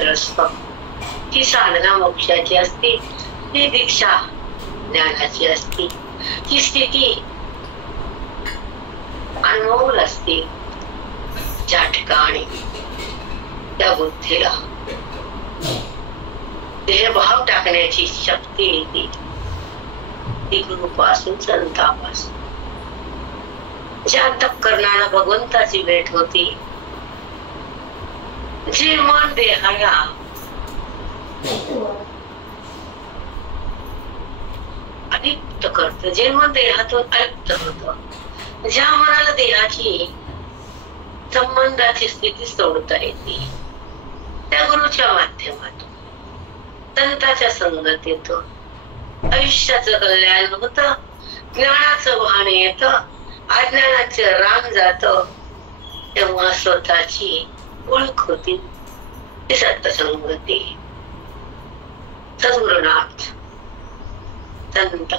पात्र असतं. ही साधना मोक्षाची असते, ही दीक्षा ज्ञानाची असते, ही स्थिती अनमोल असते. ज्या ठिकाणी त्या बुद्धीला देहभाव टाकण्याची शक्ती येते, ती गुरुपासून संतापासून. ज्या अंतःकरणाला भगवंताची भेट होती, जे मन देहाला अलिप्त करत, जे मन देहातून अलिप्त होत, ज्या मनाला देहाची संबंधाची स्थिती सोडता येते, त्या गुरुच्या माध्यमातून संताच्या संगतीतून आयुष्याचं कल्याण होत, ज्ञानाचं वाहन येत, अज्ञानाचे राम जात. तेव्हा स्वतःची ओळख होती, ती सत्संगती. सद्गुरुनाथ संत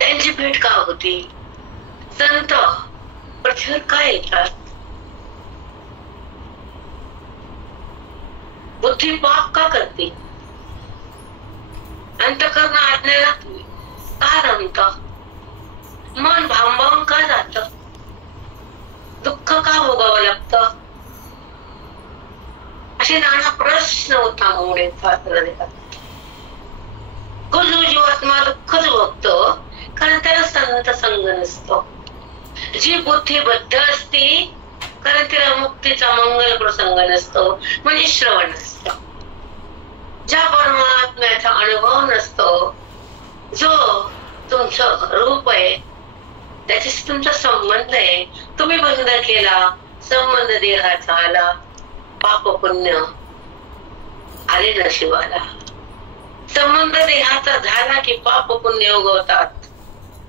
त्यांची भेट का होती? संत पृथ्वीवर काय येतात? बुद्धी पाप का करते? अंतःकरण आज्ञेला का रमत? मन भांबावून का जात? दुःख का भोगावं लागतं? असे नाना प्रश्न उत्थान येतात हृदयात. जो जीवात्मा दुःखच बघतो, कारण त्याला संत संग नसतो. जी बुद्धी बद्ध असते, कारण तिला मुक्तीचा मंगल प्रसंग नसतो, म्हणजे श्रवण नसतं. ज्या परमात्म्याचा अनुभव नसतो, जो तुमचं रूप आहे, त्याच्याशी तुमचा संबंध आहे, तुम्ही बंध केला, संबंध देहाचा आला, पाप पुण्य आले नशिबाला. संबंध देहाचा झाला की पाप पुण्य उगवतात,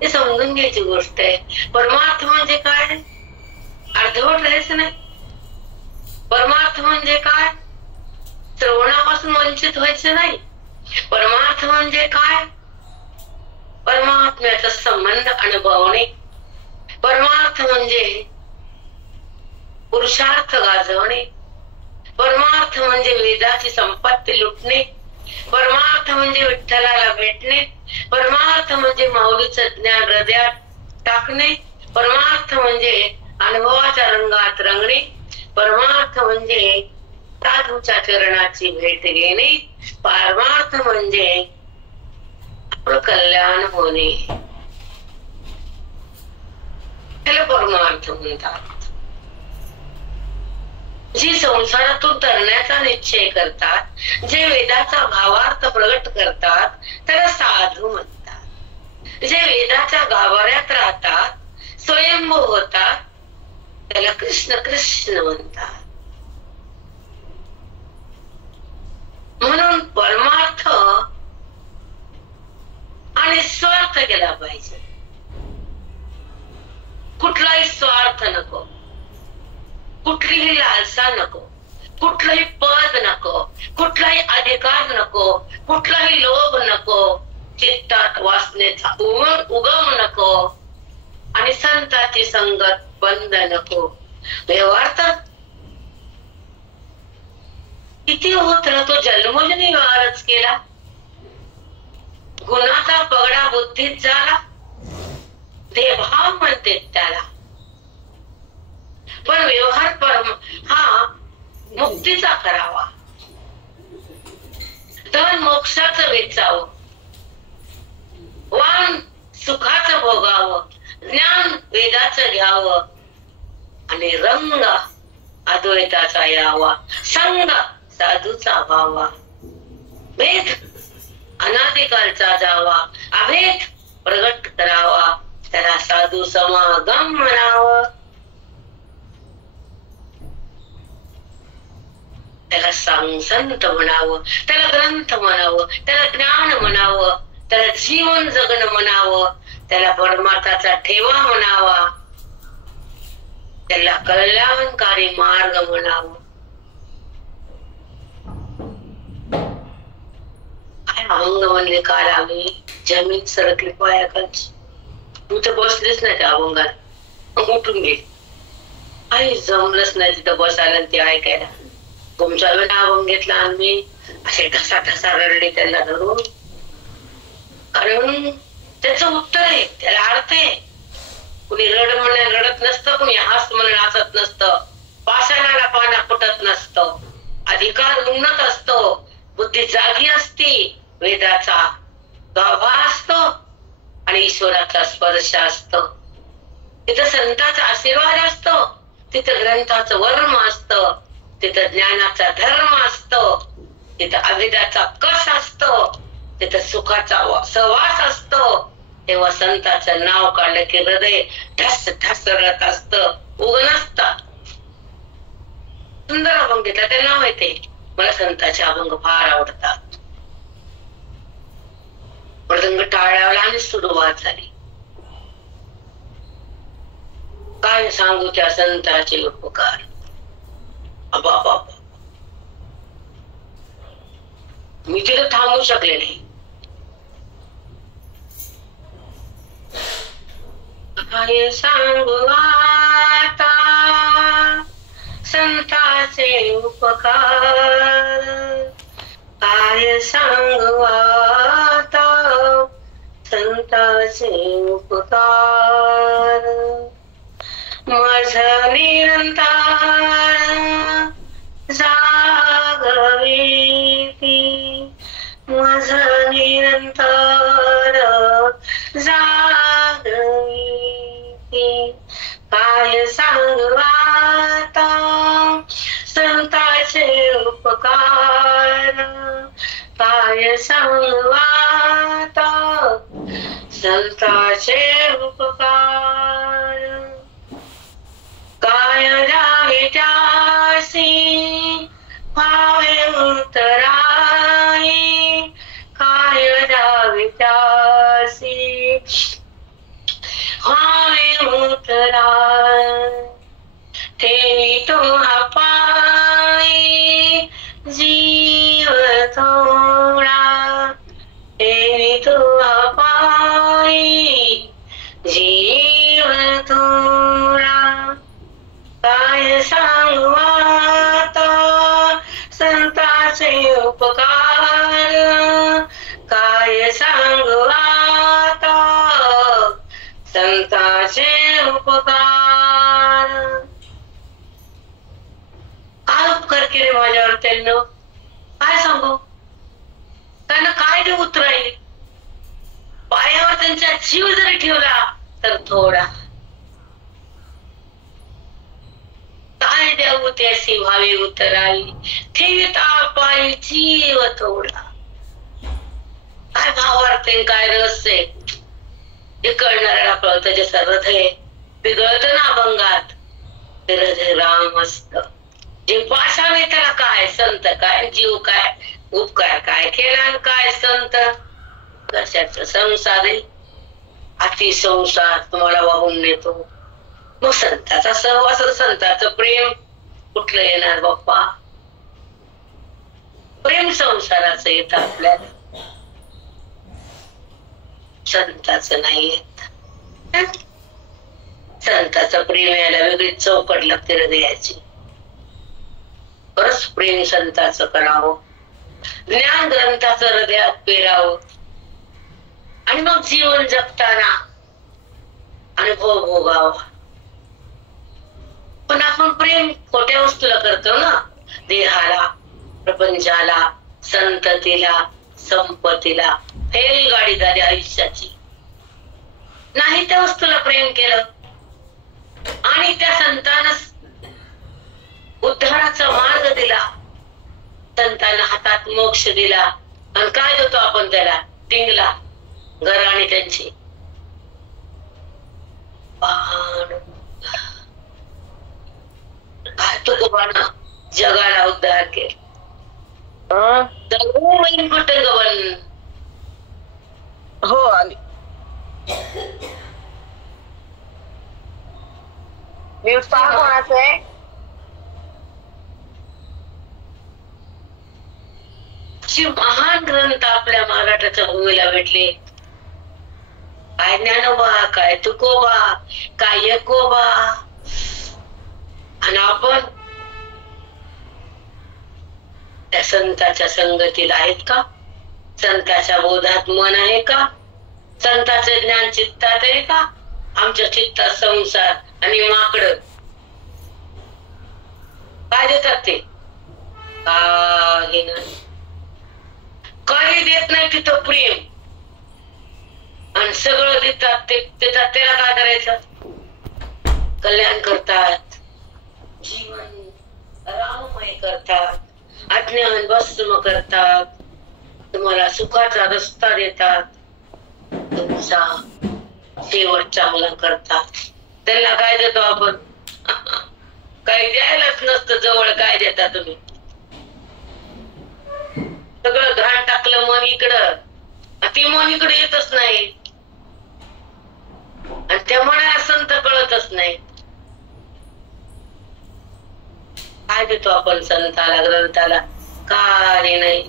हे समजून घ्यायची गोष्ट आहे. परमार्थ म्हणजे काय? अर्धवट राहायचं नाही. परमार्थ म्हणजे काय? श्रवणापासून वंचित व्हायचं नाही. परमार्थ म्हणजे काय? परमात्म्याचा संबंध अनुभवणे. परमार्थ म्हणजे पुरुषार्थ गाजवणे. परमार्थ म्हणजे वेदाची संपत्ती लुटणे. परमार्थ म्हणजे विठ्ठलाला भेटणे. परमार्थ म्हणजे माऊलीचं ज्ञान हृदयात टाकणे. परमार्थ म्हणजे अनुभवाच्या रंगात रंगणे. परमार्थ म्हणजे साधूच्या चरणाची भेट घेणे. परमार्थ म्हणजे आपलं कल्याण होणे. त्याला परमार्थ म्हणतात. जी संसारातून तरण्याचा निश्चय करतात, जे वेदाचा भावार्थ प्रगट करतात, त्याला साधू म्हणतात. जे वेदाच्या गाभाऱ्यात राहतात, स्वयंभू होतात, त्याला कृष्ण कृष्ण म्हणतात. म्हणून परमार्थ आणि स्वार्थ केला पाहिजे. कुठलाही स्वार्थ नको, कुठलीही लालसा नको, कुठलंही पद नको, कुठलाही अधिकार नको, कुठलाही लोभ नको, चित्तात वासनेचा उगम नको, आणि संताची संगत बंद नको. व्यवहार तर किती होत राहतो, जन्मोजन्मी व्यवहारच केला. गुणाचा पगडा बुद्धीत झाला, देहभाव म्हणते त्याला. पण व्यवहार हा मुक्तीचा करावा, धन मोक्षाचं वेचावं, वाण सुखाचं भोगावं, ज्ञान वेदाचं घ्यावं, आणि रंग अद्वैताचा यावा, संग साधूचा व्हावा, भेद अनादिकालचा जावा, अभेद प्रगट करावा, त्याला साधू समागम म्हणावं. त्याला संत म्हणावं, त्याला ग्रंथ म्हणावं, त्याला ज्ञान म्हणावं, त्याला जीवन जगणं म्हणावं, त्याला परमार्थाचा ठेवा म्हणावा, त्याला कल्याणकारी मार्ग म्हणावं. काय अभंग म्हणले काल आम्ही, जमीन सरकली पायाखालची. तू तर बसलीच नाही त्या अभंगात, उठून गेली. काही जमलंच नाही तिथं बसायला ते ऐकायला. तुमचा विनाभंग घेतला आणि मी असे ठसा ठसा रडले त्यांना धरून. कारण त्याचं उत्तर आहे, त्याला अर्थ आहे. कुणी रड म्हणणे रडत नसतं, कुणी हस म्हणून हसत नसतं, पाषाणाला पाना फुटत नसतं, अधिकार उन्नत असतो, बुद्धी जागी असती, वेदाचा गाभा असतो आणि ईश्वराचा स्पर्श असतो. तिथं संतांचा आशीर्वाद असतो, तिथं ग्रंथाचं वर्म असतं, तिथं ज्ञानाचा धर्म असतो, तिथं अभिदाचा कस असतो, तिथं सुखाचा सहवास असतो. तेव्हा संताचं नाव काढलं की हृदय ढस ढसरत असत, उगन असतात. सुंदर अभंग घेतला, त्यांना माहितीये मला संतांचे अभंग फार आवडतात. मृदंग टाळावला आणि सुरुवात झाली. काय सांगू त्या संतांचे उपकार. अबाबा, मी तिथं थांबू शकले नाही. काय सांगू आता संतांचे उपकार, काय सांगू आता संतांचे उपकार. माझं निरंतर जागविती, माझं निरंतर जागविती. काय सांगू आता संतांचे उपकार, काय सांगू आता संतांचे उपकार. काय द्यावे त्यासी भावे उतराई, काय द्यावे त्यासी भावे उतराई. ते तुहा पायी जीव थोडा, ते तुहा पायी जीव थोडा. काय सांगू आता संतांचे उपकार, काय सांगू आता संतांचे उपकार. काय उपकार केले माझ्यावर त्यांना, काय सांगू. त्यांना काय देऊ उतरायले. पायावर त्यांचा जीव जरी ठेवला तर थोडा. काय देऊ त्यासी भावे उतराई, ठेविता पायी जीव थोडा. काय भावार्थ आहे, काय रहस्य आहे हे कळणाऱ्याला कळतं. जसं हृदय पिघळत ना अभंगात, ते हृदय राम असत. जे पाषाण आहे त्याला काय संत काय, जीव काय, उपकार काय केला, काय संत. कशाच संसार आहे, अति संसार तुम्हाला वाहून नेतो. मग संताचा सहवास, संताचं प्रेम कुठलं येणार बाप्पा. प्रेम संसाराचं येतं आपल्याला, संताचं नाही येत. संताचं प्रेम यायला वेगळी चौकट लागते हृदयाची. बरंच प्रेम संताचं करावं, ज्ञान ग्रंथाचं हृदयात पेरावं आणि मग जीवन जगताना अनुभव भोगावा. पण आपण प्रेम खोट्या वस्तूला करतो ना, देहाला, प्रपंचाला, संततीला, संपत्तीला. फेल गाडी झाली आयुष्याची. नाही त्या वस्तूला प्रेम केलं आणि त्या संतानं उद्धाराचा मार्ग दिला, संतांना हातात मोक्ष दिला. आणि काय देतो आपण त्याला, टिंगला घर आणि त्यांची काय तुकोबानं जगाला उद्धार केला. कुठे गवन हो आली. मी पहा कोणाचं आहे. महान ग्रंथ आपल्या महाराष्ट्राच्या भूमीला भेटले. काय ज्ञानोबा, काय तुकोबा, काय एकोबा. आणि आपण त्या संताच्या संगतीत आहेत का? संताच्या बोधात मन आहे का? संताचे ज्ञान चित्तात आहे का? आमच्या चित्तात संसार आणि माकड काय देतात ते? काही नाही, काही देत नाही तिथं प्रेम, आणि सगळं देतात ते देतात. त्याला काय करायचं? कल्याण करतात, जीवन राममय करतात, अज्ञान भस्म करतात, तुम्हाला सुखाचा रस्ता देतात, तुमचा शेवट चांगला करतात. त्यांना काय देतो आपण? काही द्यायलाच नसतं जवळ. काय देता तुम्ही? सगळं घाण टाकलं मन इकडं, ती मन इकडे येतच नाही, आणि त्या मनाला संत कळतच नाही. काय देतो आपण संताला, ग्रंथाला? काय नाही.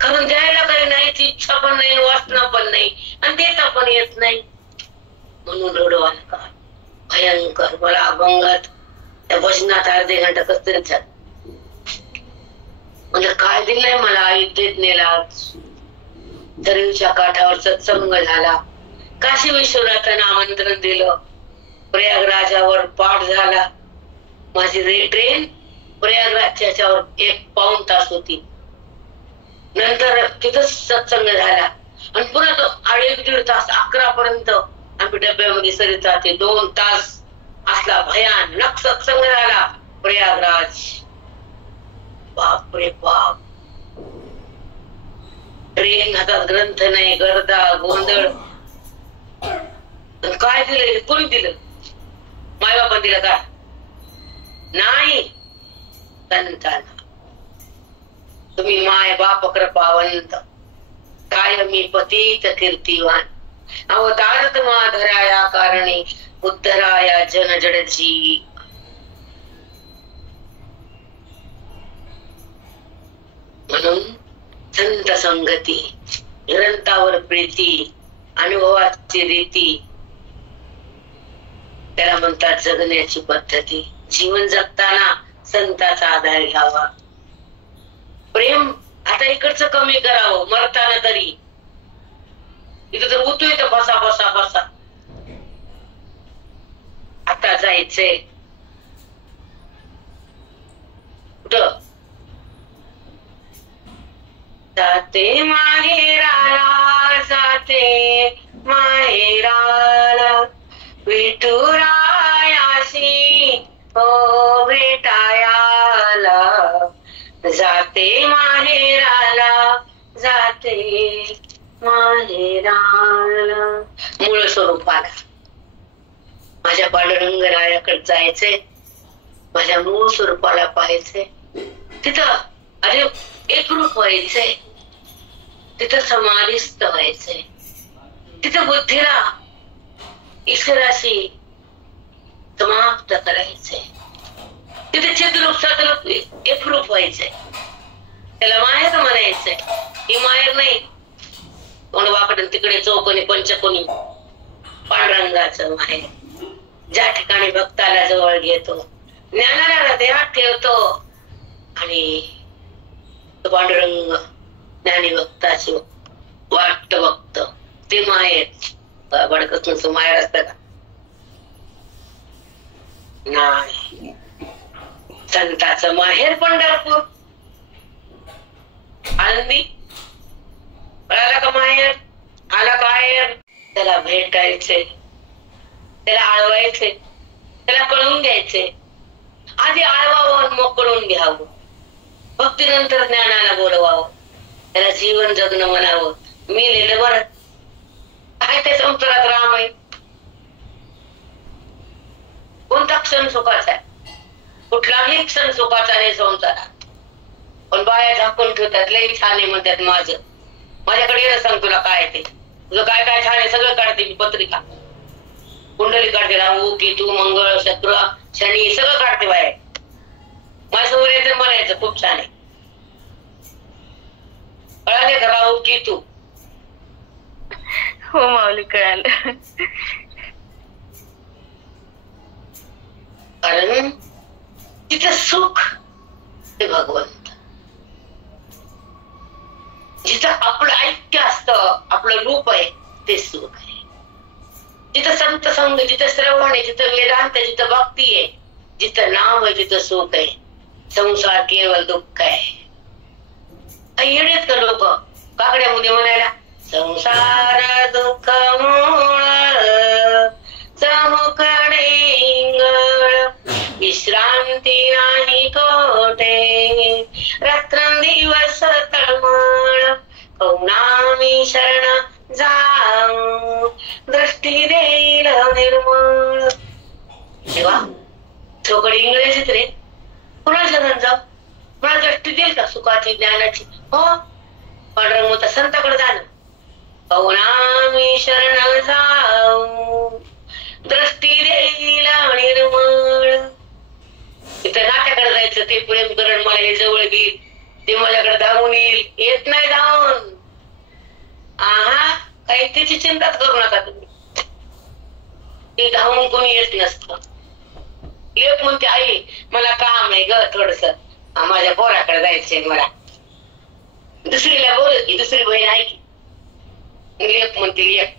कारण द्यायला काही नाही, इच्छा पण नाही, वासना पण नाही, आणि देता पण येत नाही. म्हणून रडवायला काय भयंकर. मला अभंगात त्या भजनात अर्धे घंटा कस तरी म्हणजे काय दिलंय मला अयोध्येत नेला, दरीच्या काठावर सत्संग झाला, काशी विश्वनाथानं आमंत्रण दिलं, प्रयागराजावर पाठ झाला. माझी ट्रेन प्रयागराजच्यावर 1 पाऊण तास होती. नंतर तिथंच सत्संग झाला, आणि पुन्हा तो 1.5 तास 11 पर्यंत आम्ही डब्यामध्ये सरित राहते. 2 तास असला भयानक सत्संग झाला प्रयागराज. बापरे बाप. ट्रेन हातात ग्रंथ नाही, गर्दा गोंधळ. काय दिलं? कोणी दिलं? मायबापा दिलं का? नाही, संतांना. तुम्ही माय बाप कृपावंत, कायमी पतित कीर्तिवान, अवतारत माधराया कारणी, उद्धराया जन जडजी. म्हणून संत संगती, ग्रंथावर प्रीती, अनुभवाची रीती, त्याला म्हणतात जगण्याची पद्धती. जीवन जगताना संताचा आधार घ्यावा. प्रेम आता इकडचं कमी करावं, मरताना तरी. इथं तर उतू येतं बसा बसा बसा. आता जायचंय कुठं? जाते माहेराला, जाते माहेराला, विठुरायाशी हो भेटायाला. जाते माहेराला, जाते माहेराला. मूळ स्वरूपाला माझ्या पांडुरंगरायाकडे जायचंय, माझ्या मूळ स्वरूपाला पाहायचंय. तिथं अरे एकरूप व्हायचंय, तिथं समाधिस्थ व्हायचंय, तिथं बुद्धीला ईश्वराशी समाप्त करायचंय, तिथे चिद्रूप सद्रूप एकरूप व्हायचंय. त्याला माहेर म्हणायचंय. ही माहेर नाही कोण वाकड तिकडे चौकोनी पंचकोनी, पांडुरंगाचं माहेर. ज्या ठिकाणी भक्ताला जवळ घेतो, ज्ञानाला हृदयात ठेवतो, आणि पांडुरंग ज्ञानी भक्ताची वाट बघत, ते माहेर. बडकत नसतो माहेर असतं का? नाही. संताचं माहेर पंढरपूर, आनंदी. कळाला का माहेर? आला बाहेर. त्याला भेटायचे, त्याला आळवायचे, त्याला कळून घ्यायचे. आधी आळवावं मग कळून घ्यावं, भक्तीनंतर ज्ञानाला बोलवावं, त्याला जीवन जगणं म्हणावं. मी लिहिलं बरं काय ते संसारात राम आहे. कोणता क्षण सुखाचा आहे? कुठलाही क्षण सुखाचा नाही संसारात. पण बाया झाकून ठेवतात, लई छान आहे म्हणतात. माझ्याकडे ये सांग तुला काय ते, तुझं काय काय छान आहे सगळं काढते मी. पत्रिका कुंडली काढते, राहू केतू मंगळ शत्रू शनी सगळं काढते बाहेर. माझ्यासमोर यायचं म्हणायचं खूप छान आहे. कळाले का राहू केतू? हो माऊली कळालं. कारण तिथं सुख ते भगवंत. जिथं आपलं ऐक्य असतं, आपलं रूप आहे, ते सुख आहे. जिथं संत संग, जिथं श्रवण आहे, जिथं वेदांत आहे, जिथं भक्ती आहे, जिथं नाम आहे, तिथं सुख आहे. संसार केवळ दुःख आहे. येडेत का लोक काकड्यामध्ये म्हणायला, संसार दुःख मूळ चहुकडे इंगळ, विश्रांती नाही कोठे, रात्रंदिवस तळमळ, कौनामी शरण जाऊ, दृष्टी देईल निर्मळ. तेव्हा चौकडे इंगळायचे रे, कुणाच्या घरी जाऊ, मला दृष्टी देईल का सुखाची ज्ञानाची? हो, पांडुरंग होता संताकडे जाणं. कौनामी शरण जाऊ, दृष्टी देईल निर्मळ. तिथं नाट्याकडे जायचं, ते प्रेम करण मला हे जवळ घेईल, ते माझ्याकडे धावून येईल. येत नाही धावून. आहा, काही त्याची चिंताच करू नका तुम्ही. ते धावून कोणी येत नसतं. एक म्हणते, आई मला काम आहे ग थोडस, माझ्या पोराकडे जायचंय मला. दुसरीला बोलत की दुसरी बहीण आहे की, लेक म्हणते लेक.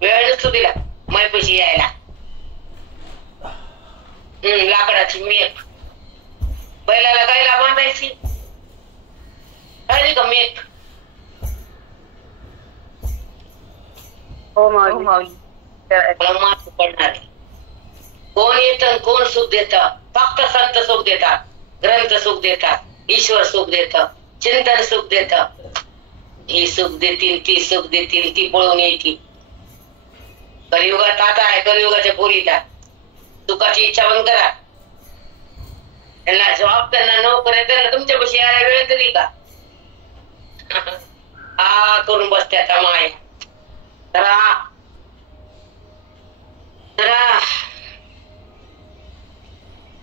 वेळ नसतो तिला मायपाशी यायला. लाकडाची मेक, बैलाला गायला बांधायची, का मेक. हो माऊली. मात पडणार. कोण येतं कोण सुख देत? फक्त संत सुख देतात, ग्रंथ सुख देतात, ईश्वर सुख देत, चिंतन सुख देत. ही सुख देतील, ती सुख देतील, ती पळून येतील. कलियुगात आता आहे, कलियुगाच्या पोरीला सुखाची इच्छा बंद करा. त्यांना जॉब, त्यांना नोकरी, त्यांना तुमच्यापाशी यायला वेळ तरी का? हा करून बसत्या माय.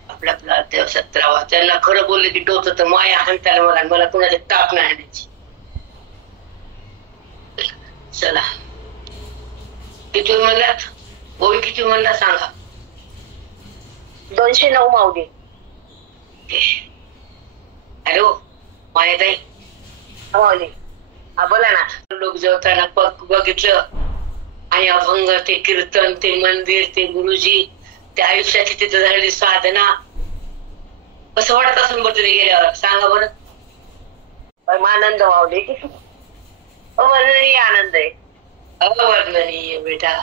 आपला आपला देव सत्रावा. त्यांना खरं बोलले की डोचं तर माया हाणताना मला कुणाच्या ताप नाही आणायची. चला, किती म्हणलात? ओळी किती म्हणला सांगा? 209 माऊली. हॅलो मायाताई. माऊली हा बोला ना. लोक जेवताना बघितलं आणि अभंग, ते कीर्तन, ते मंदिर, ते गुरुजी, त्या आयुष्याची तिथे झालेली साधना, कसं वाटत असून बघ तिथे गेल्यावर सांगा बरं. आनंद माऊली, अवर्णनीय आनंद आहे. अवर्णनीय बेटा.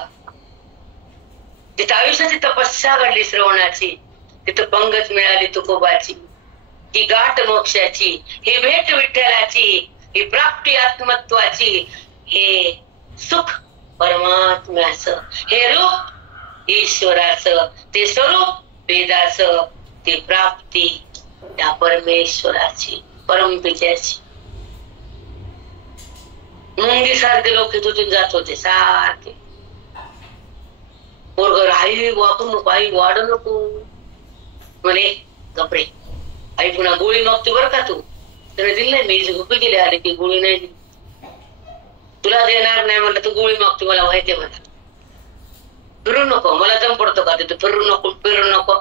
तिथं आयुष्याची तपस्या घडली श्रवणाची, तिथं पंगत मिळाली तुकोबाची, ही गाठ मोक्षाची, ही भेट विठ्ठलाची, ही प्राप्ती आत्मत्वाची, हे सुख परमात्म्याचं, हे रूप ईश्वराचं, ते स्वरूप वेदाचं, ती प्राप्ती त्या परमेश्वराची, परमपित्याची. मुंगी सारखे लोक तिथून जात होते सारखे. पोरग आई वापरू नको, आई वाढू नको म्हणे. कपडे आई पुन्हा गोळी मागते बरं का तू. त्याने दिली नाही, मी झोपे गेले आले की गोळी नाही तुला देणार नाही म्हणलं. तू गोळी मागतो मला माहितीये, मला फिरू नको, मला दम पडतो का तिथं. फिरू नको, फिरू नको,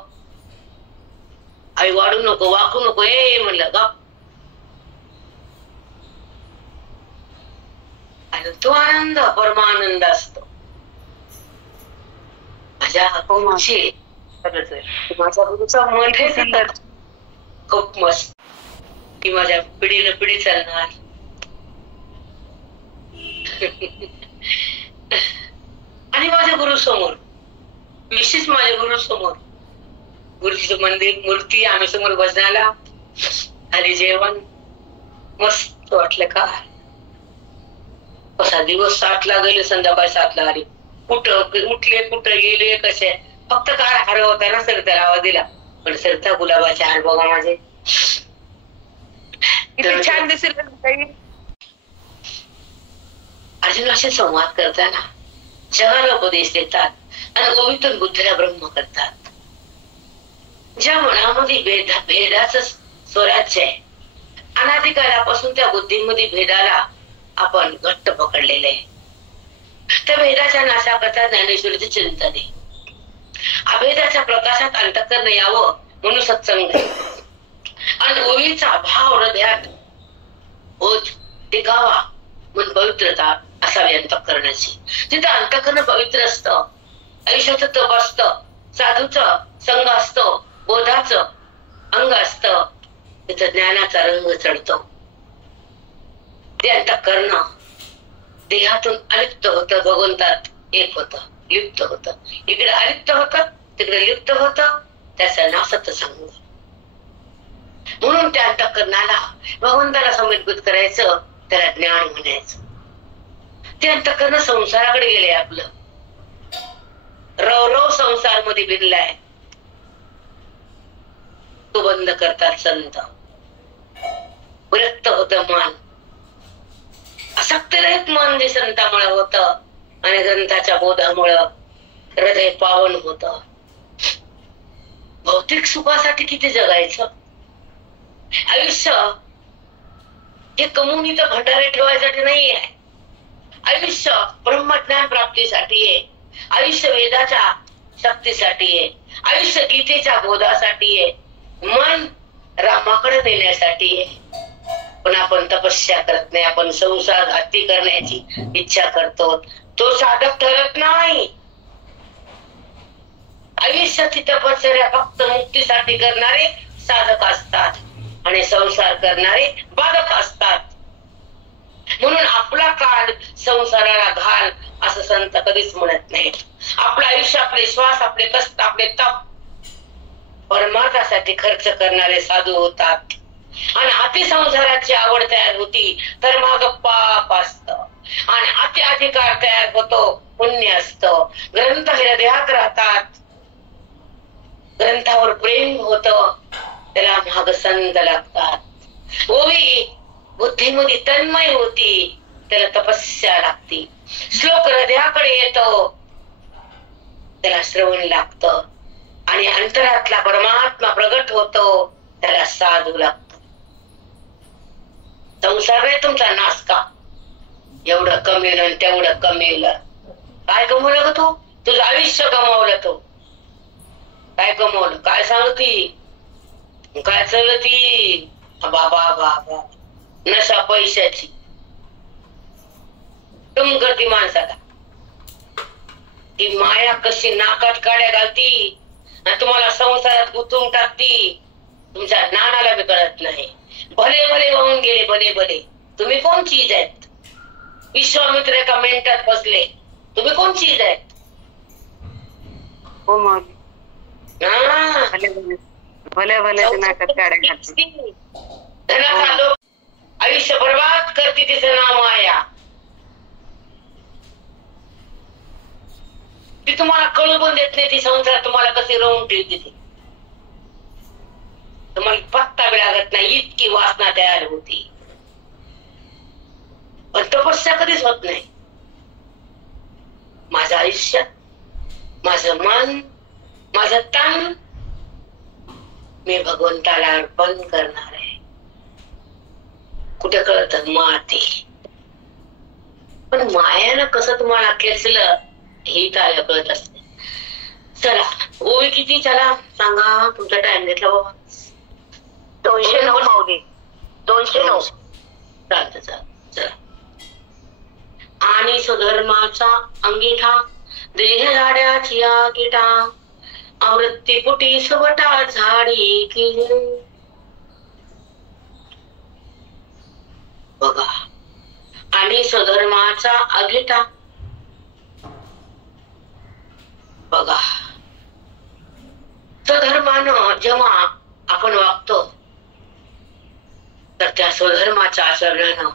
आई वाढू नको, वाकू नको, हे म्हणलं का. आणि तो आनंद परमानंद असतो. माझ्या माझ्या गुरुचा मन हे खूप मस्त, की माझ्या पिढीनं पिढी चालणार. आणि माझ्या गुरु समोर, विशेष माझ्या गुरु समोर, गुरुजीचं मंदिर, मूर्ती, आम्ही समोर भजनाला आणि जेवण मस्त वाटलं. का कसा दिवस 7ला गेले, संध्याकाळी 7ला आले. कुठं उठले, कुठं गेले, कसे. फक्त काय हार होता ना सर, त्याला आवाज दिला. पण सरता गुलाबाचे हार बघा माझे, छान दिसेल. अजून असे संवाद करताना जगाला उपदेश देतात आणि गोविंद बुद्धीला ब्रह्म करतात. ज्या मनामध्ये भेदाचं स्वराज्य आहे, अनादिकालापासून त्या बुद्धीमध्ये भेदाला आपण घट्ट पकडलेले आहे. त्या भेदाच्या नाशाकरता ज्ञानेश्वरीचे चिंतन आहे. अभेदाच्या प्रकाशात अंतःकरण यावं म्हणून सत्संग. आणि ओळीचा भाव हृदयात होत टिकावा म्हणून पवित्रता असावी अंतःकरणाची. जिथं अंतःकरण पवित्र असतं, आयुष्याचं तप असतं, साधूचं संग असतो, बोधाचं अंग असतं, तिथं ज्ञानाचा रंग चढतो. ते अंतःकरण देहातून अलिप्त होतं, भगवंतात एक होतं, लिप्त होतं. इकडे अलिप्त होतं, तिकडे लिप्त होतं, त्याचं नाव सत्संग. म्हणून त्या अंतःकरणाला भगवंताला समर्पित करायचं, त्याला ज्ञान म्हणायचं. ते अंतःकरण संसाराकडे गेले. आपलं रवरव संसार मध्ये बिरलाय, तो बंद करतात संत. विरक्त होत मन, आसक्ती रहित मन जे संतामुळे होत आणि ग्रंथाच्या बोधामुळं हृदय पावन होत. भौतिक सुखासाठी किती जगायचं? आयुष्य हे कमवून इथं भंडारे ठेवायसाठी नाही आहे. आयुष्य ब्रह्मज्ञान प्राप्तीसाठी आहे. आयुष्य वेदाच्या शक्तीसाठी आहे. आयुष्य गीतेच्या बोधासाठी आहे. मन रामाकडे नेण्यासाठी आहे. पण आपण तपस्या करत नाही, आपण संसार घाती करण्याची इच्छा करतो, तो साधक ठरत नाही. आयुष्याची तपश्चर्या फक्त मुक्तीसाठी करणारे साधक असतात आणि संसार करणारे बाधक असतात. म्हणून आपला काळ संसाराला घाल असं संत कधीच म्हणत नाही. आपलं आयुष्य, आपले श्वास, आपले कष्ट, आपले तप परमार्थासाठी खर्च करणारे साधू होतात. आणि अति संसाराची आवड तयार होती तर मग पाप असत, आणि अति अधिकार तयार होतो, पुण्य असतं. ग्रंथ हृदयात राहतात, ग्रंथावर प्रेम होत, त्याला महाग संत लागतात. ओवी बुद्धीमध्ये तन्मय होती, त्याला तपस्या लागती. श्लोक हृदयाकडे येतो, त्याला श्रवण लागतं. आणि अंतरातला परमात्मा प्रगट होतो, त्याला साधू लागतो. संसार नाही तुमचा नाश का? एवढं कमीलं तेवढं कमीलं. काय कमवलं ग तू? तुझं आयुष्य गमावलं. तो काय कमवलं? काय सांगती? काय चालती? बाबा बाबा नशा पैशाची तुम करती माणसाला. ती माया कशी नाकात काड्या घालती आणि तुम्हाला संसारात गुंतवून टाकती, तुमच्या ज्ञानाला बी कळत नाही. भले भले वाहून गेले, भले भले. तुम्ही कोण चीज आहेत? विश्वामित्र एका मिनिटात फसले. तुम्ही कोण चीज आहेत? हो मग भले भले नाकात काड्या घालते. धनाचा लोक आयुष्य बर्बाद करते, तिचं नाव माया. ती तुम्हाला कळू पण देत नाही. ती संसार तुम्हाला कशी रवून ठेवते, ती तुम्हाला पत्ता बी लागत नाही. इतकी वासना तयार होती, पण तपस्या कधीच होत नाही. माझं आयुष्य, माझं मन, माझं तन मी भगवंताला अर्पण करणार आहे. कुठे कळत माती, पण मायानं कसं तुम्हाला खेचलं हे काय कळत असते. चला ओवी किती चला सांगा, तुमचा टाइम घेतला बाबा. 209 माऊली 209. चालतं चला. आणि स्वधर्माचा अंगीठा, देह झाड्याची आगिटा, आवृत्ती पुटी सुवटा झाडी केली. बघा, आणि स्वधर्माचा अंगीठा बघा. स्वधर्मानं जेव्हा आपण वागतो तर त्या स्वधर्माच्या आचरणानं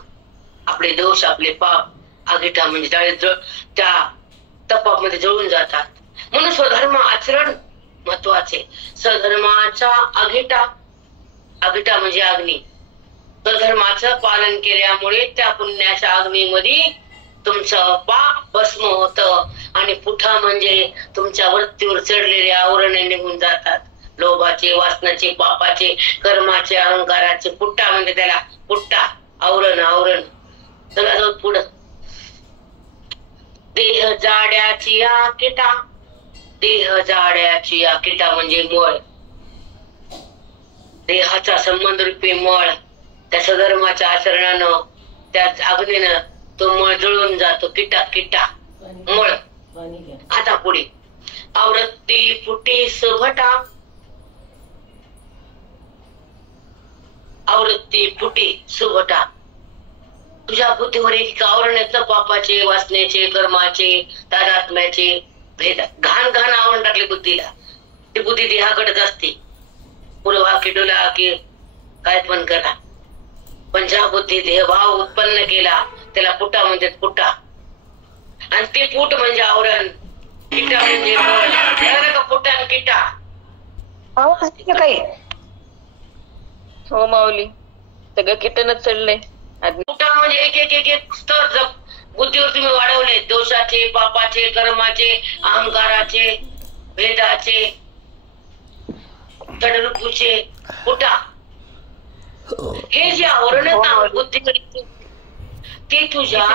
आपले दोष, आपले पाप आगिटा म्हणजे दारिद्र्य त्या तपामध्ये जळून जातात. म्हणून स्वधर्म आचरण महत्वाचे. स्वधर्माचा आगिटा, आगिटा म्हणजे अग्नी. स्वधर्माचं पालन केल्यामुळे त्या पुण्याच्या अग्नीमध्ये तुमचं पाप भस्म होतं आणि पुठा म्हणजे तुमच्या वृत्तीवर चढलेले आवरण निघून जातात. लोभाचे, वासनाचे, पापाचे, कर्माचे, अहंकाराचे. पुट्टा म्हणजे त्याला पुट्टा, आवरण आवरण. चला जाऊ पुढं. देह जाड्याची आकिटा, देह जाड्याची या किटा म्हणजे मळ, देहाचा संबंध रूपी मळ, त्या सधर्माच्या आचरणानं त्या अग्नीनं तो मळ जळून जातो. किटा किटा मळ. आता पुढे आवृत्ती फुटी सुभटा, आवृत्ती फुटी सुभटा. तुझ्या बुद्धीवर एक आवरण येतं पापाचे, वासनेचे, कर्माचे, तादात्म्याचे भेद. घाण घाण आवरण टाकले बुद्धीला. ती बुद्धी देहाकडेच असते. पुरवा की डोला की काय पण करा, पण ज्या बुद्धी देहभाव उत्पन्न केला त्याला पुटा म्हणजे पुटा. आणि ते पुट म्हणजे आवरण, किटा म्हणजे का पुटा आणि किटा. काही हो माऊली, सगळं किटनच चढलंय. पुटा म्हणजे एक एक एक एक स्तर बुद्धीवर तुम्ही वाढवले. दोषाचे, पापाचे, कर्माचे, अहंकाराचे, भेदाचे, तडरुपूचे पुटा. हे जे आवरण बुद्धीकडे ते तुझ्या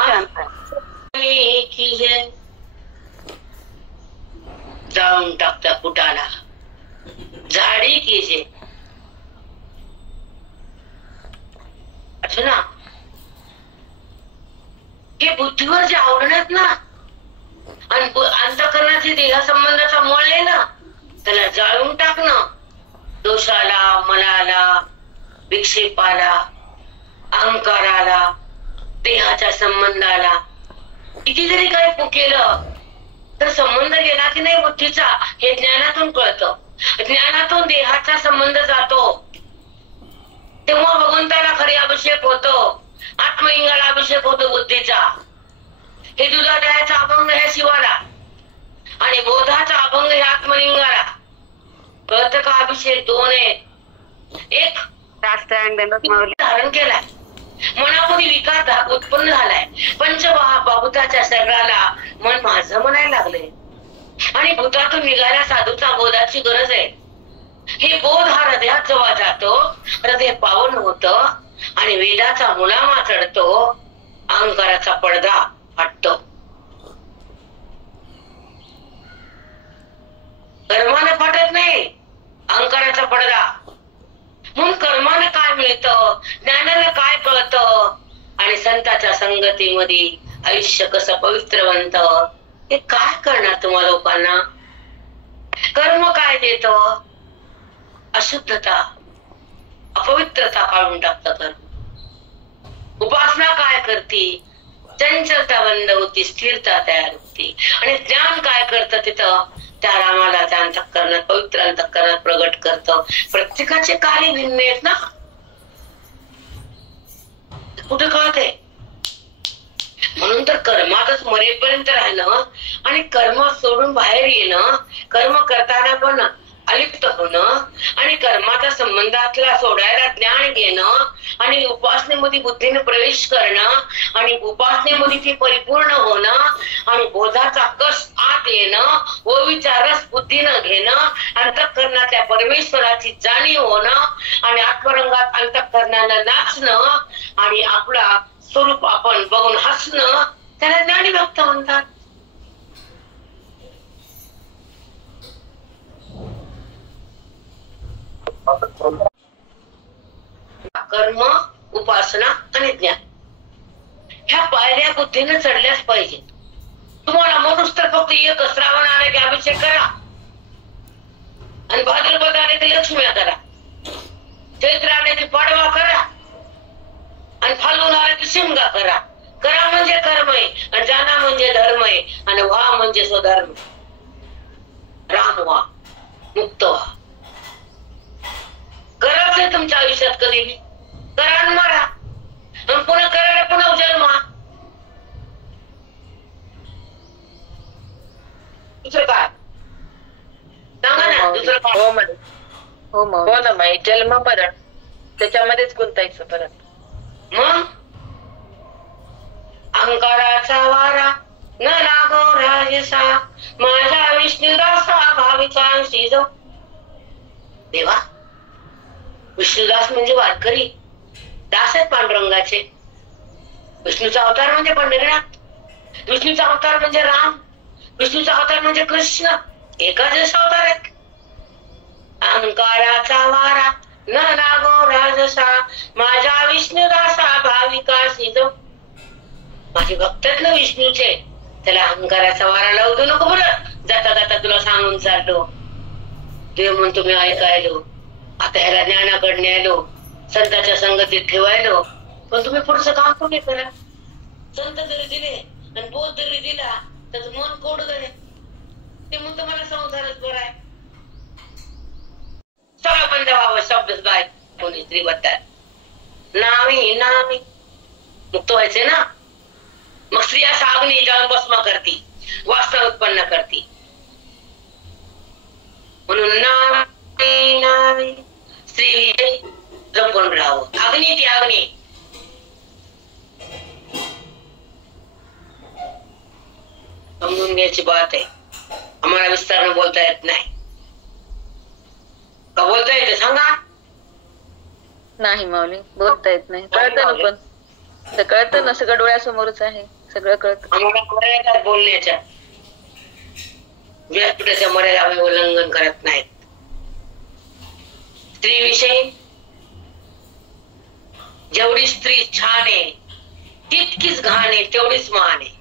जाळून टाकता पुटाला. झाडी की जे ना, हे बुद्धीवर जे आवरण आहेत ना, आणि अंतःकरणाचे देहा संबंधाचा मळ आहे ना, त्याला जाळून टाकणं. दोषाला, मनाला, विक्षेपाला, अहंकाराला, देहाच्या संबंधाला किती जरी काही केलं तर संबंध गेला की नाही बुद्धीचा हे ज्ञानातून कळतं. ज्ञानातून देहाचा संबंध जातो, तेव्हा भगवंताला खरी अभिषेक होतो, आत्मलिंगाला अभिषेक होतो बुद्धीचा. हे दुधाचा अभंग ह्या शिवाला आणि बोधाचा अभंग ह्या आत्मलिंगाला. कळतं का? अभिषेक दोन आहेत. एक धारण केलाय, मनामध्ये विकार उत्पन्न झालाय, पंचभूताच्या शरीराला मन माझं म्हणायला लागले आणि भूतातून निघायला साधूचा बोधाची गरज आहे. हे बोध हा हृदयात जवळ जातो, हृदय पावन होत आणि वेदाचा मुलामा चढतो, अहंकाराचा पडदा फाटतो. कर्मानं फाटत नाही अहंकाराचा पडदा. म्हणून कर्मानं काय मिळतं, ज्ञानानं काय कळतं आणि संतांच्या संगतीमध्ये आयुष्य कसं पवित्र बनतं हे काय करणार तुम्हा लोकांना. कर्म काय देतं? अशुद्धता, अपवित्रता काढून टाकतं कर्म. उपासना काय करते? चंचलता बंद होती, स्थिरता तयार होती. आणि ज्ञान काय करतं तिथं? त्या रामाला त्या अंतःकरणात, पवित्र अंतःकरणात प्रगट करतं. प्रत्येकाचे कार्य भिन्न आहेत ना, कुठे कळते. म्हणून तर कर्मातच मरेपर्यंत राहणं आणि कर्म सोडून बाहेर येणं, कर्म करताना पण अलिप्त होणं आणि कर्माच्या संबंधातला सोडायला ज्ञान घेणं आणि उपासनेमध्ये बुद्धीने प्रवेश करणं आणि उपासनेमध्ये ती परिपूर्ण होणं आणि बोधाचा कस आत येणं, ओवीचा रस बुद्धीनं घेणं, अंतःकरणातल्या परमेश्वराची जाणीव होणं आणि आत्मरंगात अंतःकरणानं नाचणं आणि आपला स्वरूप आपण बघून हसणं, त्याला ज्ञानी भक्त म्हणतात. कर्म, उपासना आणि ज्ञान ह्या पायऱ्या बुद्धीने चढल्याच पाहिजे. तुम्हाला म्हणून तर फक्त एक श्रावण आले की अभिषेक करा आणि भाद्रपद आले की लक्ष्म्या करा, चैत्र आले की पाडवा करा आणि फाल्गुन आले की शिमगा करा. करा म्हणजे कर्म आहे आणि जाना म्हणजे धर्म आहे आणि व्हा म्हणजे स्वधर्म. राम व्हा, मुक्त व्हा. करायचंय तुमच्या आयुष्यात कधी करा आणि मारा आणि पुन्हा करायला पुन्हा जन्मा. दुसरं काय सांगा ना, दुसरं काय? हो ना माई, जन्म परत त्याच्यामध्येच गुंतायचं परत. मग अहंकाराचा वारा न लागो राजसा, माझा विष्णुदासा भाविकांशी जो. देवा, विष्णुदास म्हणजे वारकरी दास आहेत पांडुरंगाचे. विष्णूचा अवतार म्हणजे पंढरीनाथ, विष्णूचा अवतार म्हणजे राम, विष्णूचा अवतार म्हणजे कृष्ण. एकच अवतार आहेत. अहंकाराचा वारा न लागो राजसा, माझ्या विष्णुदासा भाविकासी जो. माझे भक्त आहेत ना विष्णूचे, त्याला अहंकाराचा वारा लावू देऊ नको बरं. जाता जाता तुला सांगून चाललो, देव म्हणतो मी ऐकायलो, आता ह्याला ज्ञानाकडे आलो, संतांच्या संगतीत ठेवायलो, पण तुम्ही पुढचं काम तुम्ही करा. संत जरी दिले आणि बोध जरी दिला त्याचं मन कोड करे, ते म्हणतो मला संसारच बरा आहे. सगळं बंद व्हावं, शब्दच बाय कोणी स्त्री बद्दल नामी नामी मुक्त व्हायचे ना. मग स्त्री असा अग्नी जाऊन भस्म करती, वासना उत्पन्न करती. म्हणून नामी नामी स्त्री जपून राहावं. अग्नी ती अग्नी. समजून घ्यायची बात आहे. आम्हाला विस्ताराने बोलता येत नाही. का बोलता येते सांगा? नाही माऊली, बोलता येत नाही. कळतं ना, पण कळतं ना, सगळं डोळ्यासमोरच आहे, सगळं कळतं. आम्हाला मर्यादा बोलण्याच्या, व्यासपीठाच्या मर्यादा आम्ही उल्लंघन करत नाहीत. स्त्रीविषयी जेवढी स्त्री छान आहे तितकीच घाण आहे, तेवढीच महान आहे.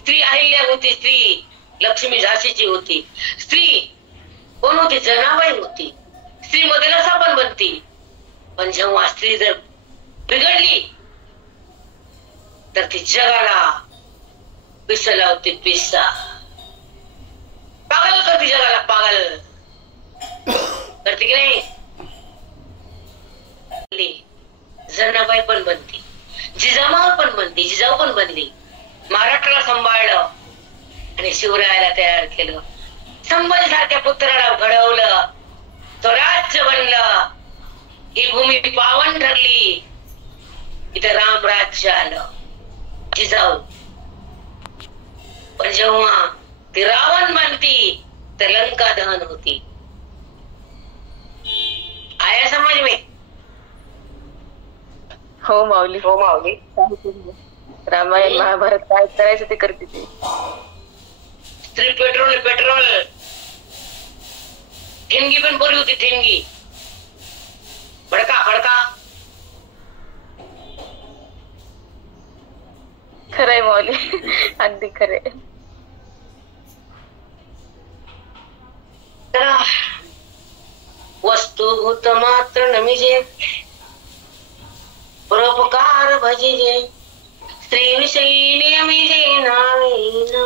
स्त्री अहिल्या होती, स्त्री लक्ष्मी झाशीची होती, स्त्री कोण होती? जनाबाई होती. स्त्री मध्ये नसा पण बनती, पण जेव्हा स्त्री जर बिघडली तर ती जगाला पिसा लावते. पिसा पागल करते, जगाला पागल करते की नाही. जनाबाई पण बनती, जिजामाऊ पण बनती, जिजाऊ पण बनली. महाराष्ट्राला सांभाळलं आणि शिवरायाला तयार केलं. संभाजी सारख्या पुत्राला घडवलं, तो राज्य बनलं. ही भूमी पावन ठरली, इथं राम राज्य आलं. जिजाऊ पण जेव्हा ती रावण बनती तर लंका दहन होती. आया समज में? हो माऊली, हो माऊली. रामायण महाभारत काय करायचं ते करते ती. स्त्री पेट्रोल पेट्रोल ठिणगी पण बरी होती. ठिणगी फडका फडका. खरंय माऊली, अगदी खरंय. वस्तुभूत मात्र नमिजे, परोपकार भजिजे, स्त्री विषयी नियमिजे नावेन.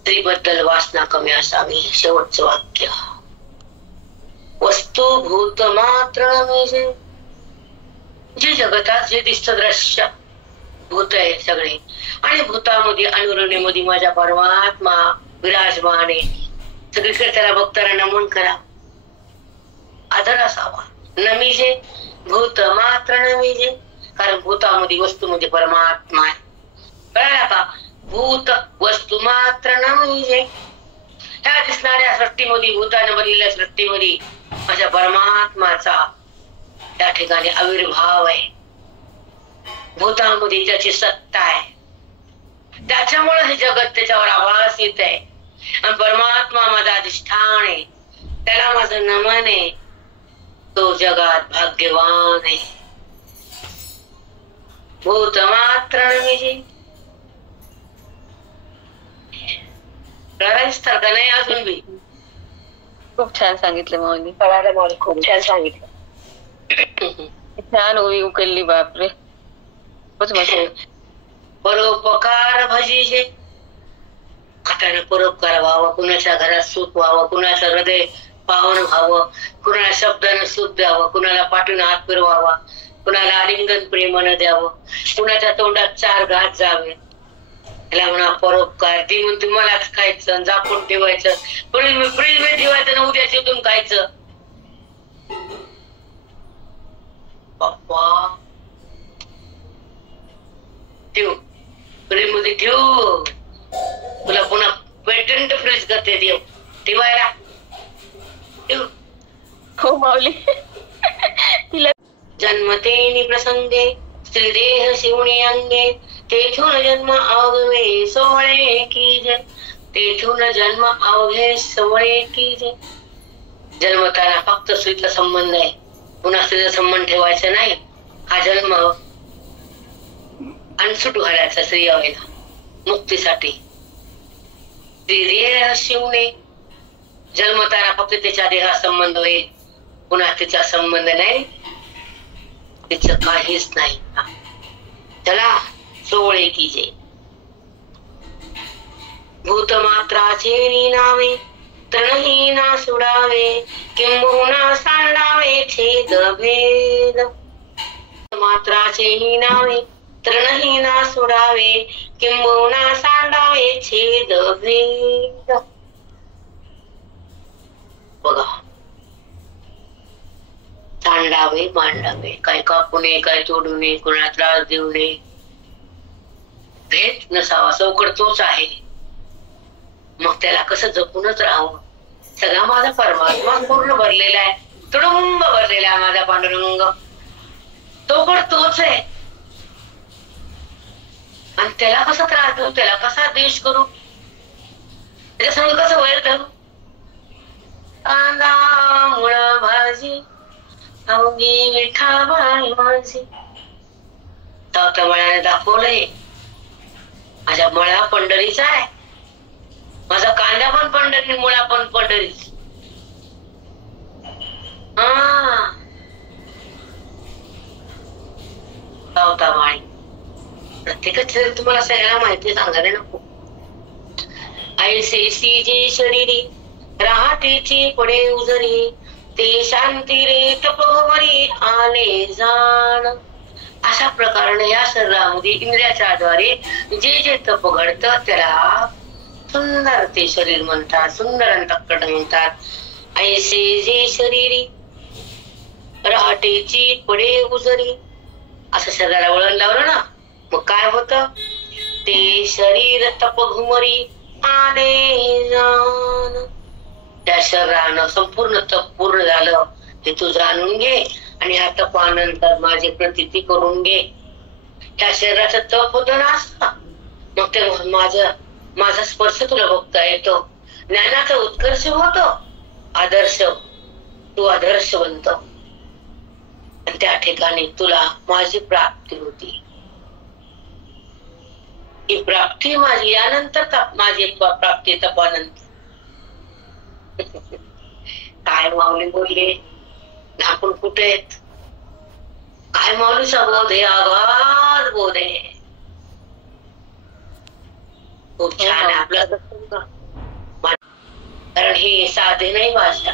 स्त्रीबद्दल वासना कमी असावी. शेवटचं वाक्य. वस्तुभूत मात्र नमिजे, जे जगतात जे दिसतं दृश्य भूत आहे सगळे, आणि भूतामध्ये अनुरणेमध्ये माझा परमात्मा विराजमान आहे. सगळीकडे त्याला भक्ताला नमन करा, आदर असावा. नमिजे भूत मात्र नमिजे, कारण भूतामध्ये वस्तूमध्ये परमात्मा आहे. कळाला का? भूत वस्तू मात्र नमिजे. ह्या दिसणाऱ्या सृष्टीमध्ये, भूताने बनलेल्या सृष्टीमध्ये माझ्या परमात्माचा त्या ठिकाणी आविर्भाव आहे. भूतामध्ये त्याची सत्ता आहे, त्याच्यामुळे हे जगत त्याच्यावर आवाज येत आहे. आणि परमात्मा माझा अधिष्ठान आहे, त्याला माझं नमन आहे. तो जगात भाग्यवान आहे. भूत मात्र नमिजे. विस्तार का नाही अजून बी? खूप छान सांगितलं माऊली. कळालं माऊली, खूप छान सांगितलं. छान ओवी उकलली, बापरे. परोपकार भजिजे. हाताने परोपकार व्हावं, कुणाच्या घरात सुख व्हावं, कुणाचं हृदय पावन व्हावं, कुणाला शब्दानं सुख द्यावं, कुणाला पाठून हात फिरवावा, कुणाला आलिंगन प्रेमानं द्यावं, कुणाच्या तोंडात 4 घास जावे. त्याला म्हणा परोपकार. ती म्हणून तुम्हालाच खायचं, झाकून ठेवायचं, पण फ्रीज मध्ये ठेवायचं ना, उद्या शेतून खायचं. बाप्पा ठेव, फ्रीज मध्ये ठेव. तुला पुन्हा पेटंट फ्रीज करते देव ठेवायला. ठेव. हो माऊली. तिला जन्मते प्रसंगे स्त्रीदेह शिवणी अंगे, तेथून जन्म अवघे सोहळे की जय, तेथून जन्म अवघे सोहळे की जय. जन्मताना फक्त स्त्रीचा संबंध आहे, पुन्हा स्त्रीचा संबंध ठेवायचा नाही. हा जन्म अनसुट घालायचा स्त्री हवेला मुक्तीसाठी. शिवने जन्मताना फक्त त्याच्या देहा संबंध होईल, पुन्हा तिचा संबंध नाही, तिचं काहीच नाही. चला सोहळे की जय. भूतमात्राचे नावे तणही ना सुडावे, किंबहुना सांडावे छेद भेद. मात्राचे नावे तृणही ना सोडावे, किंबहुना सांडावे छेद भेद. बघा, सांडावे मांडावे, काय कापू नये, काय तोडू नये, कोणाला त्रास देऊ नये, भेद नसावा. चौकट तोच आहे, मग त्याला कसं जपूनच राहावं. सगळा माझा परमात्मा पूर्ण भरलेला आहे, तुडुंब भरलेला आहे माझा पांडुरंग. तो पण तोच आहे, आणि त्याला कसा त्रास देऊ, त्याला कसा द्वेष करू, त्याच्या संग कसं वैर धरू. कांदा मुळा भाजी अवघी विठाबाई माझी. तर मळ्याने दाखवलंय, माझ्या मळा पंढरीचा आहे, माझा कांदा पण पंढरी, मुळा पण पंढरीच. माळी प्रत्येकच तुम्हाला सगळ्यांना माहिती सांगायला नको. ऐसे जे शरीरी राहतेची पडे उजरी, ते शांती रे तपोवरी आले जाण. अशा प्रकारे या शरीरामध्ये इंद्रियाच्या द्वारे जे जे तप घडतं त्याला सुंदर ते शरीर म्हणतात, सुंदर अंतःकरण म्हणतात. ऐसे जे शरीरी राहतेची पडे उजरी, असं शरीराला वळण लावलं ना, मग काय होत, ते शरीर तप घुमरी आले जाण. त्या शरीरानं संपूर्ण तप पूर्ण झालं हे तू जाणून घे, आणि ह्या तपानंतर माझी प्रतीती करून घे. त्या शरीराचं तप होतं ना असं, मग ते माझा स्पर्श तुला बघता येतो, ज्ञानाचा उत्कर्ष होतो, आदर्श तू आदर्श बनतो, आणि त्या ठिकाणी तुला माझी प्राप्ती होती. ही प्राप्ती माझी यानंतर माझी प्राप्ती तपानंतर. काय माऊली बोलले, आपण कुठे आहेत, काय माऊलीचा बोध आहे, आगाध बोध आहे. खूप छान आहे आपलं, कारण हे साधे नाही भाषा,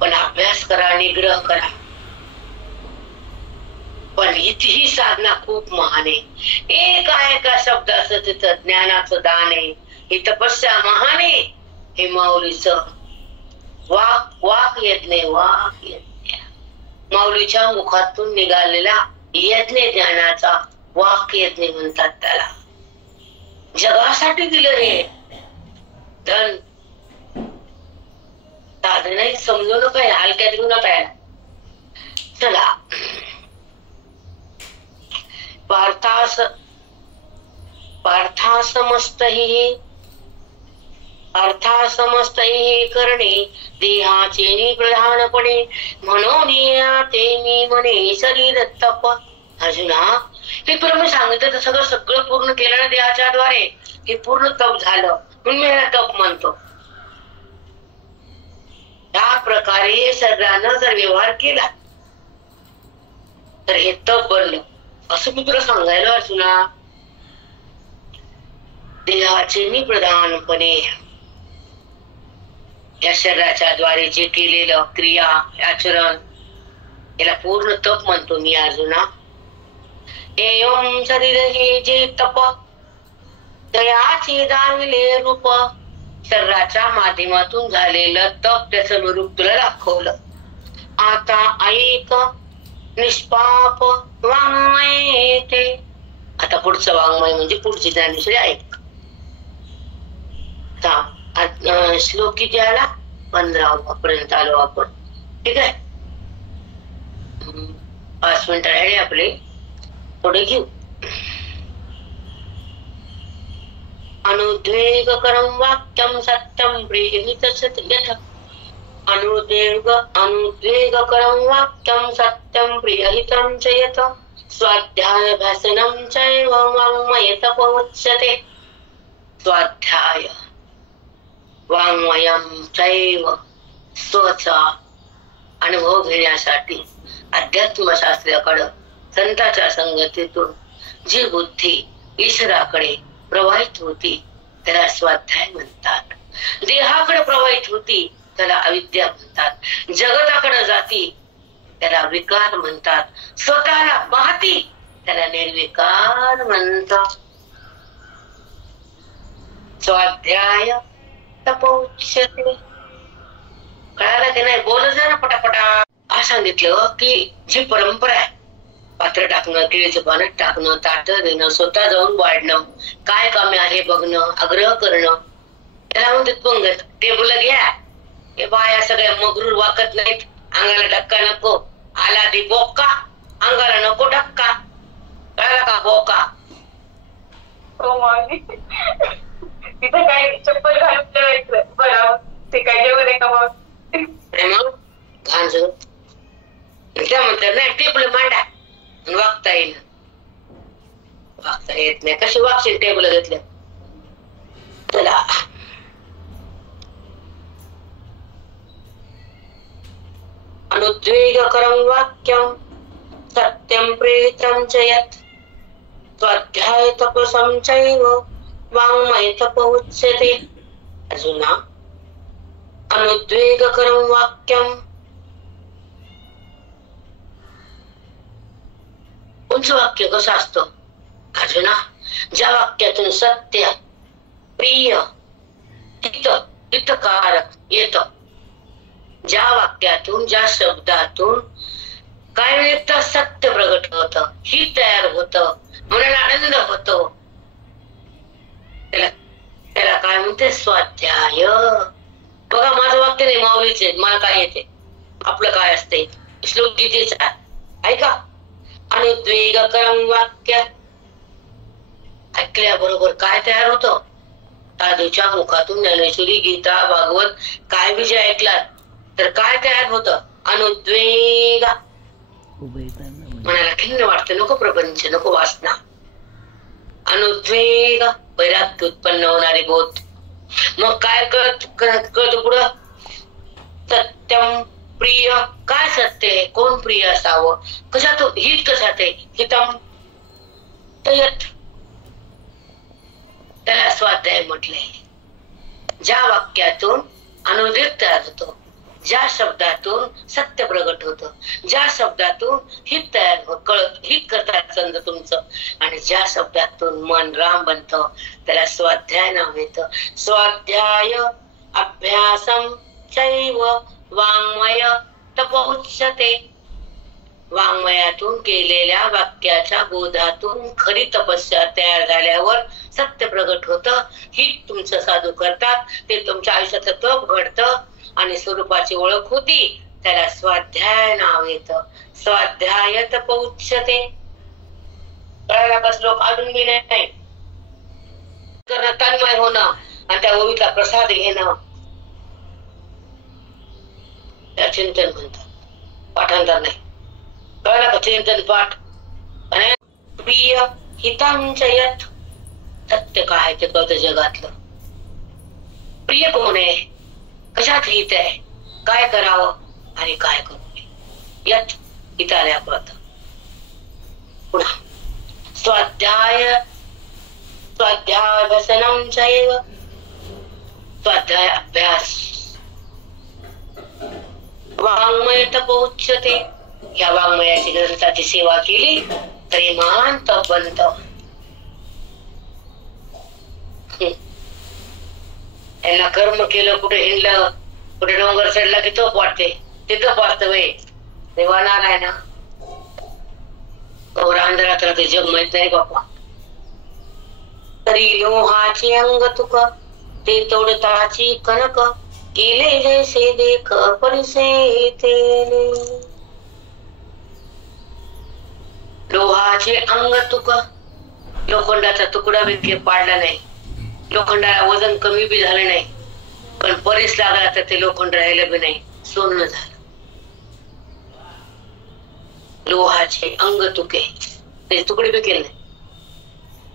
पण अभ्यास करा, निग्रह करा. पण ही साधना खूप महान आहे. एका शब्दाचं तिथं ज्ञानाचं दान आहे. ही तपस्या महान आहे. हे माऊलीचं वाक येत नाही, वाक येत नाही. माऊलीच्या मुखातून निघालेला यज्ञ ज्ञानाचा वाक येत नाही म्हणतात त्याला. जगासाठी दिलं हे धन. साधना समजू नका, हलक्यात घेऊ नका. चला, अर्थासमस्तही करणे देहाचे प्रधानपणे, म्हणून ते मी म्हणे शरीर तप. अर्जुना, हे तुला मी सांगितलं तर सगळं पूर्ण केलं ना देहाच्या द्वारे, हे पूर्ण तप झालं म्हणून मी ह्याला तप म्हणतो. या प्रकारे शरीरानं जर व्यवहार केला तर हे तप बनलं, असं मी तुला सांगायला. अर्जुना, देहाचे मी प्रधानपणे या शरीराच्या द्वारे जे केलेलं क्रिया आचरण याला पूर्ण तप म्हणतो मी अर्जुना. एवं शरीर हे जे तप तयाचे दाविले रूप. शरीराच्या माध्यमातून झालेलं तप त्याचं रूप तुला दाखवलं. आता ऐक निष्पाप वाङ्मय ते. आता पुढचं वाङ्मय म्हणजे पुढची ज्ञानेश्वरी ऐक. श्लोक किती आला? 15 पर्यंत आलो आपण. ठीक आहे, 5 मिनिटं राहिले आपले, थोडे घेऊ. अनुद्वेगकरं वाक्यं सत्यं प्रियहित यथ अनुद्वेगकरं वाक्यं सत्यं प्रियहितं च यत् स्वाध्यायाभ्यासनं चैव वाङ्मयतपोच्यते स्वाध्याय वाङ्मयं चैव स्वचा अनुभव घेण्यासाठी अध्यात्मशास्त्राकडे संतांच्या संगतीतून जी बुद्धी ईश्वराकडे प्रवाहित होती त्याला स्वाध्याय म्हणतात. देहाकडे प्रवाहित होती त्याला अविद्या म्हणतात. जगताकडे जाती त्याला विकार म्हणतात. स्वतःला पाहती त्याला निर्विकार म्हणतात. स्वाध्याय तपोच्यते. कळालं की नाही? बोल जरा पटापटा. सांगितलं की जी परंपरा आहे पात्र टाकणं, केळीचं पानं टाकणं, ताट देणं, स्वतः जाऊन वाढणं, काय कामे आहे बघणं, आग्रह करणं, त्याला म्हणतात पंगत. टेबल घ्या. हे बाया सगळ्या मगरूर वाकत नाहीत. अंगाला धक्का नको. आला दी बोका, अंगाला नको धक्का. कळाला का? बोका. हो मागे तिथं काय चप्पल घालून ठेवायचं बरं. ते काय जेवण आहे का मग? मग घाण त्या म्हणतात नाही टेबल मांडा वागता येईल. वागता येत नाही. कशी वागशील टेबल घेतल्या? चला अनुद्वेगकरं वाक्यं सत्यं प्रेरितं च यत् स्वाध्याय तपसं चैव वाङ्मय तप उच्यते. अजुना अनुद्वेगकरं वाक्यं कोणचं वाक्य कसं असतं? अर्जुना, ज्या वाक्यातून सत्य, प्रिय, हितकारक येत, ज्या वाक्यातून ज्या शब्दातून काय निघतं? सत्य प्रगट होत, हित तयार होत, मनाला आनंद होतो, त्याला काय म्हणते? स्वाध्याय. बघा माझं वाक्य नाही माऊलीचे, मला काय येते, आपलं काय असते, श्लोक गीतेचा ऐका. अनुद्वेगकरं वाक्य ऐकल्याबरोबर काय तयार होतं? साधूच्या मुखातून ज्ञानेश्वरी, गीता, भागवत काय विजय ऐकलात तर काय तयार होतं? अनुद्वेग. मनाला खिन्न वाटतं, नको प्रपंच, नको वासना. अनुद्वेग वैराग्य उत्पन्न होणारे बोध. मग काय कळत पुढं? सत्यम प्रिय. काय सत्य आहे? कोण प्रिय असावं? कशात हित? कशात आहे? हितम तयत. त्याला स्वाध्याय म्हटले. ज्या वाक्यातून अनुद्वेग तयार होतो, ज्या शब्दातून सत्य प्रगट होतं, ज्या शब्दातून हित तयार कळत, हित करतात समजा तुमचं, आणि ज्या शब्दातून मन राम बनतं त्याला स्वाध्याय नाव येतं. स्वाध्याय अभ्यासम चैव वाङ्मय तप उच्यते. वाङ्मयातून केलेल्या वाक्याच्या बोधातून खरी तपस्या तयार झाल्यावर सत्य प्रगट होतं, हित तुमचं साधू करतात, ते तुमच्या आयुष्यात तप घडतं आणि स्वरूपाची ओळख होती, त्याला स्वाध्याय नाव येतं. स्वाध्याय तप उच्यते. कळायला का श्लोक? अजून मी नाही करणं, तन्मय होणं आणि त्या ओवीचा प्रसाद घेणं, त्या चिंतन म्हणतात. पाठांतर नाही. कळलं का? चिंतन पाठ. आणि प्रिय हितांच यत्. सत्य काय आहे ते कळतं जगातलं. प्रिय कोण आहे? कशात हित आहे? काय करावं आणि काय करू नये यात हिताला कळतं. पुन्हा स्वाध्यायाभ्यासनं चैव. स्वाध्याय अभ्यास. वाङ्मय तप उच्यते. या वाङ्मयाची ग्रंथाची सेवा केली तर इमान तप बनतं. यांना कर्म केलं, कुठे हिंडलं, कुठे डोंगर चढला की तप वाटते, ते तप वाटतं वे देवानार आहे ना. अंधारात राहते, जग माहित नाही बाप्पा. तरी लोहाची अंग तुक ते तोडताची कनक केले जैसे देख परिसे तेने. लोहाचे अंग तुक, लोखंडाचा तुकडा विखे पाडला नाही, लोखंडाला वजन कमी बी झालं नाही, पण परीस लागला तर ते लोखंड राहिलं बी नाही, सोनं झालं. लोहाचे अंग तुके, ते तुकडे बी केले नाही.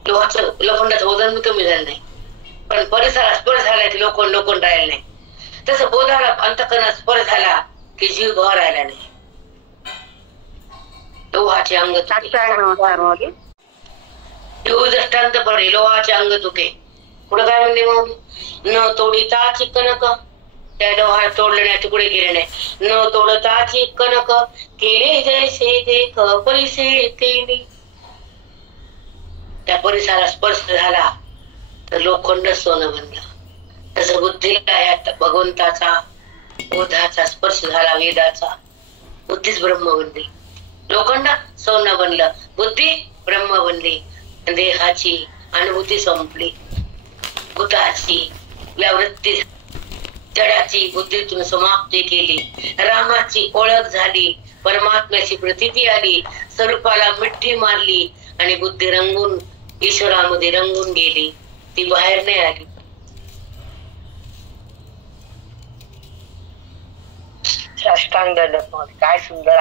लोखंडाचं वजन बी कमी झालं नाही, पण परिसरात स्पर्श झाला की लोखंड राहिलं नाही. तसं बोधाला अंतकरणात स्पर्श झाला की जीव भाव राहिला नाही. लोहाचे अंग तुके, जीव दृष्टांत पडे. लोहाचे अंग तुके. पुढे काय म्हणते मग? न तोडिता चिकनक, त्या लोहा तोडले नाही, तुकडे केले नाही. न तोडता चिकनक, केले जैसे देख परिसे तेने. त्या परिसराला स्पर्श झाला तर लोखंड सोनं बनलं. तसं बुद्धीला या भगवंताचा बोधाचा स्पर्श झाला, वेदाचा, बुद्धीच ब्रह्म बनली. लोखंड सोनं बनलं, बुद्धी ब्रह्म बनली. देहाची अनुभूती संपली, भूताची व्यावृत्ती, जडाची बुद्धीतून समाप्ती केली. रामाची ओळख झाली, परमात्म्याची प्रतीती आली, स्वरूपाला मिठी मारली आणि बुद्धी रंगून ईश्वरामध्ये रंगून गेली, ती बाहेर नाही आली. साष्टांग दंड. काय सुंदर